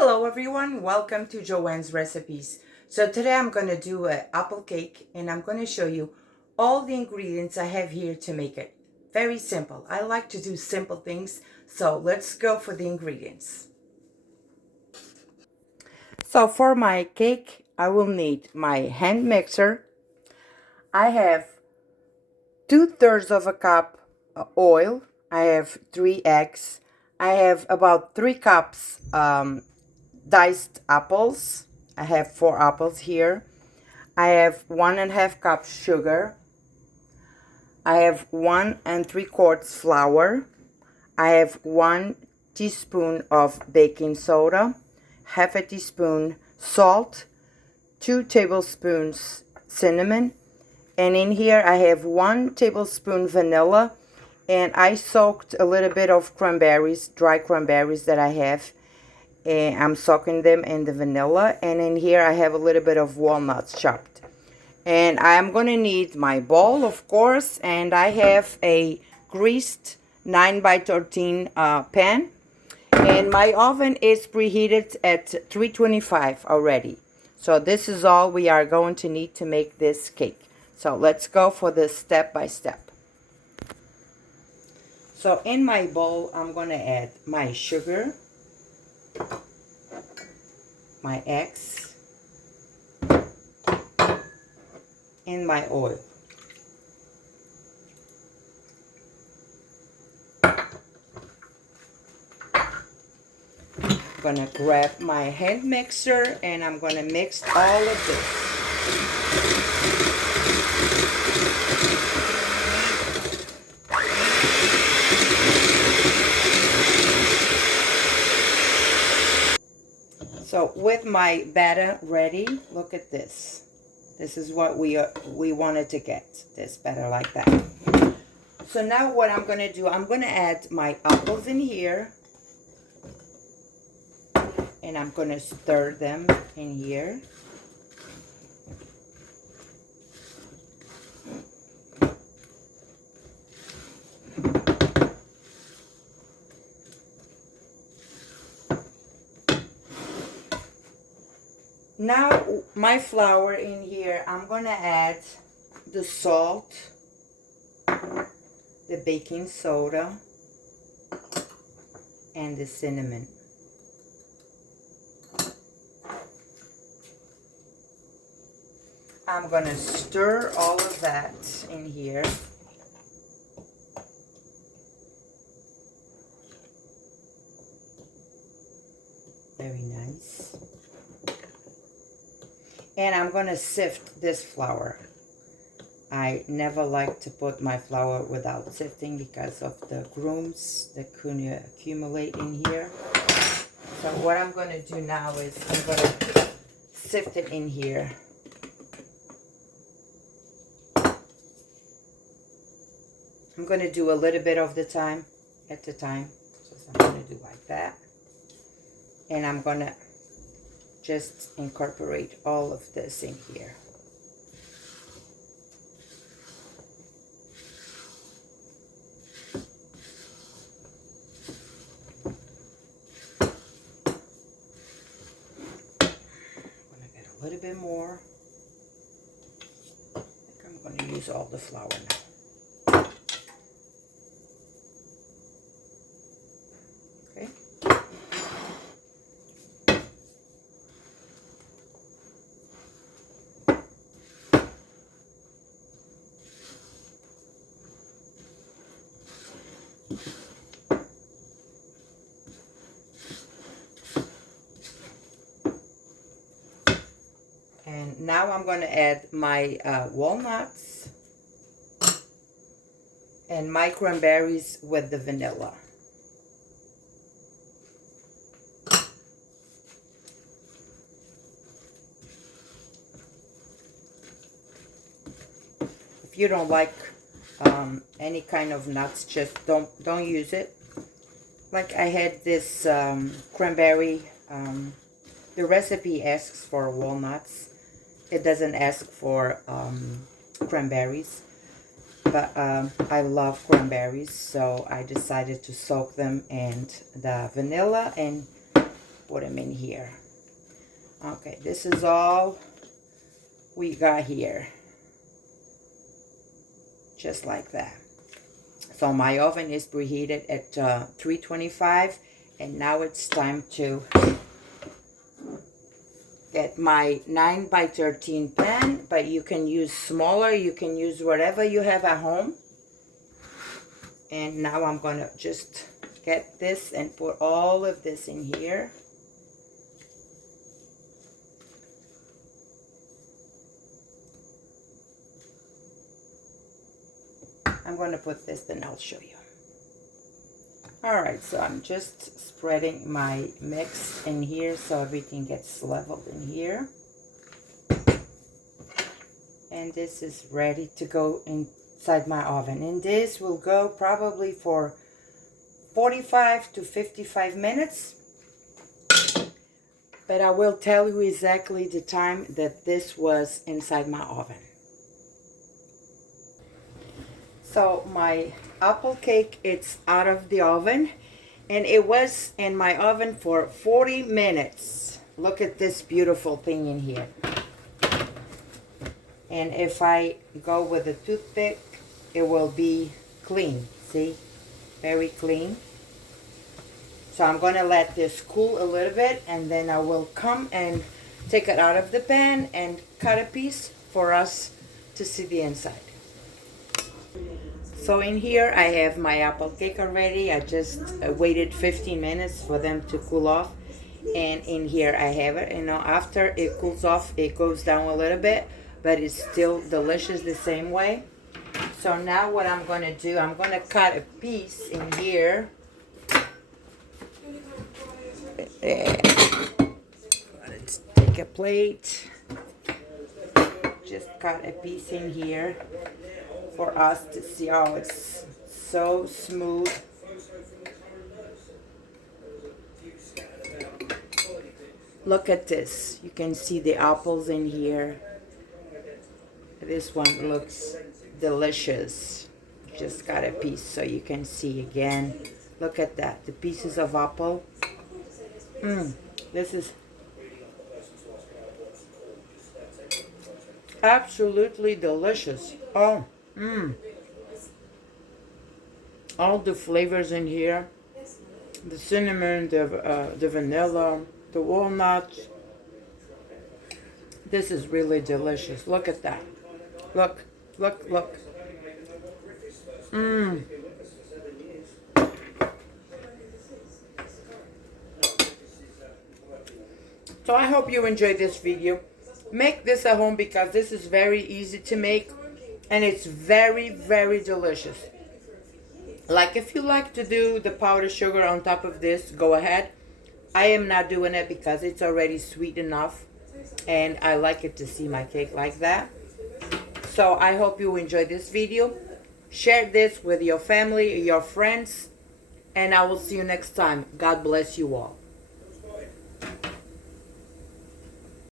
Hello everyone, welcome to Joanne's Recipes. So today I'm going to do an apple cake and I'm going to show you all the ingredients I have here to make it. Very simple. I like to do simple things, so let's go for the ingredients. So for my cake, I will need my hand mixer. I have 2/3 of a cup oil. I have 3 eggs. I have about 3 cups diced apples. I have 4 apples here. I have 1.5 cups sugar. I have 1 3/4 flour. I have 1 teaspoon of baking soda, half a teaspoon salt, 2 tablespoons cinnamon, and in here I have 1 tablespoon vanilla, and I soaked a little bit of cranberries, dry cranberries that I have, and I'm soaking them in the vanilla, and in here I have a little bit of walnuts chopped. And I'm going to need my bowl, of course, and I have a greased 9 by 13 pan. And my oven is preheated at 325 already. So this is all we are going to need to make this cake. So let's go for this step by step. So in my bowl, I'm going to add my sugar, my eggs, and my oil. I'm gonna grab my hand mixer and I'm gonna mix all of this. So with my batter ready, look at this. This is what we wanted to get, this batter like that. So now what I'm gonna do, I'm gonna add my apples in here. And I'm going to stir them in here. Now my flour in here, I'm going to add the salt, the baking soda, and the cinnamon. I'm going to stir all of that in here. Very nice. And I'm going to sift this flour. I never like to put my flour without sifting because of the grooms that could accumulate in here. So what I'm going to do now is I'm going to sift it in here. I'm going to do a little bit of the time at a time. So I'm going to do like that. And I'm going to just incorporate all of this in here. I'm going to get a little bit more. I think I'm going to use all the flour now. And now I'm going to add my walnuts and my cranberries with the vanilla. If you don't like any kind of nuts, just don't use it. Like I had this cranberry, the recipe asks for walnuts. It doesn't ask for cranberries, but I love cranberries, so I decided to soak them in the vanilla and put them in here. Okay, this is all we got here. Just like that. So my oven is preheated at 325, and now it's time to get my 9x13 pan, but you can use smaller, you can use whatever you have at home. And now I'm gonna just get this and put all of this in here. I'm going to put this, then I'll show you. Alright, so I'm just spreading my mix in here so everything gets leveled in here. And this is ready to go inside my oven. And this will go probably for 45 to 55 minutes. But I will tell you exactly the time that this was inside my oven. So my apple cake, it's out of the oven, and it was in my oven for 40 minutes. Look at this beautiful thing in here. And if I go with a toothpick, it will be clean. See? Very clean. So I'm going to let this cool a little bit, and then I will come and take it out of the pan and cut a piece for us to see the inside. So in here I have my apple cake already. I just waited 15 minutes for them to cool off, and in here I have it. You know, after it cools off, it goes down a little bit, but it's still delicious the same way. So now what I'm going to do, I'm going to cut a piece in here. Let's take a plate. Just cut a piece in here for us to see how it's so smooth. Look at this. You can see the apples in here. This one looks delicious. Just got a piece so you can see again. Look at that. The pieces of apple. This is absolutely delicious. Oh. All the flavors in here, the cinnamon, the vanilla, the walnuts. This is really delicious. Look at that. Look, look, look. So I hope you enjoyed this video. Make this at home because this is very easy to make. And it's very, very delicious. Like if you like to do the powdered sugar on top of this, go ahead. I am not doing it because it's already sweet enough. And I like it to see my cake like that. So I hope you enjoyed this video. Share this with your family, your friends. And I will see you next time. God bless you all.